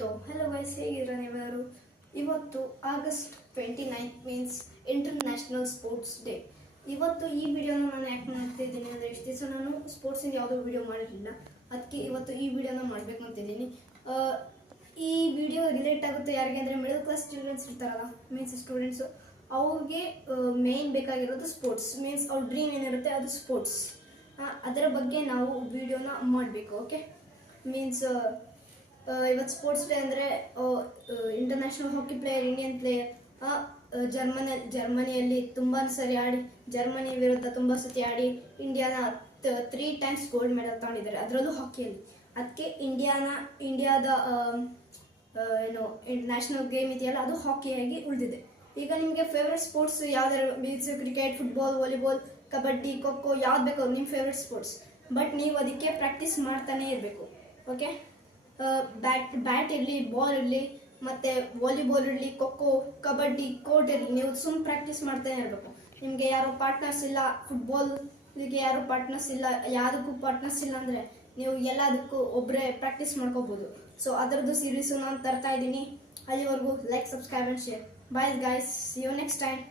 Hello guys, ಹೇಗಿದ್ದೀರಾ ನೀವೆಲ್ಲರೂ? ಇವತ್ತು August 29 means international sports day. ಇವತ್ತು ಈ ವಿಡಿಯೋನ ನಾನು ಯಾಕೆ ಮಾಡ್ತಿದ್ದೀನಿ ಅಂದರೆ, ಇಷ್ಟು ದಿವಸ ನಾನು ಸ್ಪೋರ್ಟ್ಸಿಂದ ಯಾವುದೋ ವಿಡಿಯೋ ಮಾಡಿರಲಿಲ್ಲ. ಅದಕ್ಕೆ ಇವತ್ತು ಈ ವಿಡಿಯೋನ ಮಾಡಬೇಕು ಅಂತಿದ್ದೀನಿ. ಈ ವಿಡಿಯೋ ರಿಲೇಟ್ ಆಗುತ್ತೆ ಯಾರಿಗೆ ಅಂದರೆ, ಮಿಡಲ್ ಕ್ಲಾಸ್ ಚಿಲ್ಡ್ರನ್ಸ್ ಇರ್ತಾರಲ್ಲ, ಮೀನ್ಸ್ ಸ್ಟೂಡೆಂಟ್ಸು, ಅವ್ರಿಗೆ ಮೇನ್ ಬೇಕಾಗಿರೋದು ಸ್ಪೋರ್ಟ್ಸ್. ಮೀನ್ಸ್ ಅವ್ರ ಡ್ರೀಮ್ ಏನಿರುತ್ತೆ ಅದು ಸ್ಪೋರ್ಟ್ಸ್. ಅದರ ಬಗ್ಗೆ ನಾವು ವಿಡಿಯೋನ ಮಾಡಬೇಕು. ಓಕೆ, ಮೀನ್ಸ್ ಇವತ್ತು ಸ್ಪೋರ್ಟ್ಸ್ ಡೇ ಅಂದರೆ ಇಂಟರ್ನ್ಯಾಷನಲ್ ಹಾಕಿ ಪ್ಲೇಯರ್, ಇಂಡಿಯನ್ ಪ್ಲೇಯರ್ ಜರ್ಮನಿಯಲ್ಲಿ ತುಂಬ ಸರಿ ಆಡಿ, ಜರ್ಮನಿ ವಿರುದ್ಧ ತುಂಬ ಸತಿ ಆಡಿ ಇಂಡಿಯಾನ 3 times ಗೋಲ್ಡ್ ಮೆಡಲ್ ತಗೊಂಡಿದ್ದಾರೆ, ಅದರಲ್ಲೂ ಹಾಕಿಯಲ್ಲಿ. ಅದಕ್ಕೆ ಇಂಡಿಯಾದ ಏನು ನ್ಯಾಷನಲ್ ಗೇಮ್ ಇದೆಯಲ್ಲ, ಅದು ಹಾಕಿಯಾಗಿ ಉಳಿದಿದೆ. ಈಗ ನಿಮಗೆ ಫೇವ್ರೆಟ್ ಸ್ಪೋರ್ಟ್ಸ್ ಯಾವ್ದಾದ್ರು, means cricket, football, volleyball, kabaddi, kho kho, ಯಾವ್ದು ಬೇಕು ನಿಮ್ಮ ಫೇವ್ರೆಟ್ ಸ್ಪೋರ್ಟ್ಸ್. ಬಟ್ ನೀವು ಅದಕ್ಕೆ ಪ್ರಾಕ್ಟೀಸ್ ಮಾಡ್ತಾನೆ ಇರಬೇಕು. ಓಕೆ, ಬ್ಯಾಟ್ ಇರಲಿ, ಬಾಲ್ ಇರಲಿ, ಮತ್ತು ವಾಲಿಬಾಲ್ ಇರಲಿ, ಖೋಖೋ, ಕಬಡ್ಡಿ, ಕೋರ್ಟ್ ಇರಲಿ, ನೀವು ಸುಮ್ಮನೆ ಪ್ರಾಕ್ಟೀಸ್ ಮಾಡ್ತಾನೆ ಇರಬೇಕು. ನಿಮಗೆ ಯಾರೋ ಪಾರ್ಟ್ನರ್ಸ್ ಇಲ್ಲ, ಫುಟ್ಬಾಲ್ಗೆ ಯಾರೋ ಪಾರ್ಟ್ನರ್ಸ್ ಇಲ್ಲ, ಯಾವುದಕ್ಕೂ ಪಾರ್ಟ್ನರ್ಸ್ ಇಲ್ಲ ಅಂದರೆ ನೀವು ಎಲ್ಲದಕ್ಕೂ ಒಬ್ಬರೇ ಪ್ರಾಕ್ಟೀಸ್ ಮಾಡ್ಕೋಬೋದು. ಸೊ ಅದರದ್ದು ಸೀರೀಸು ನಾನು ತರ್ತಾ ಇದ್ದೀನಿ. ಅಲ್ಲಿವರೆಗೂ like, subscribe and share. Bye guys, see you next time.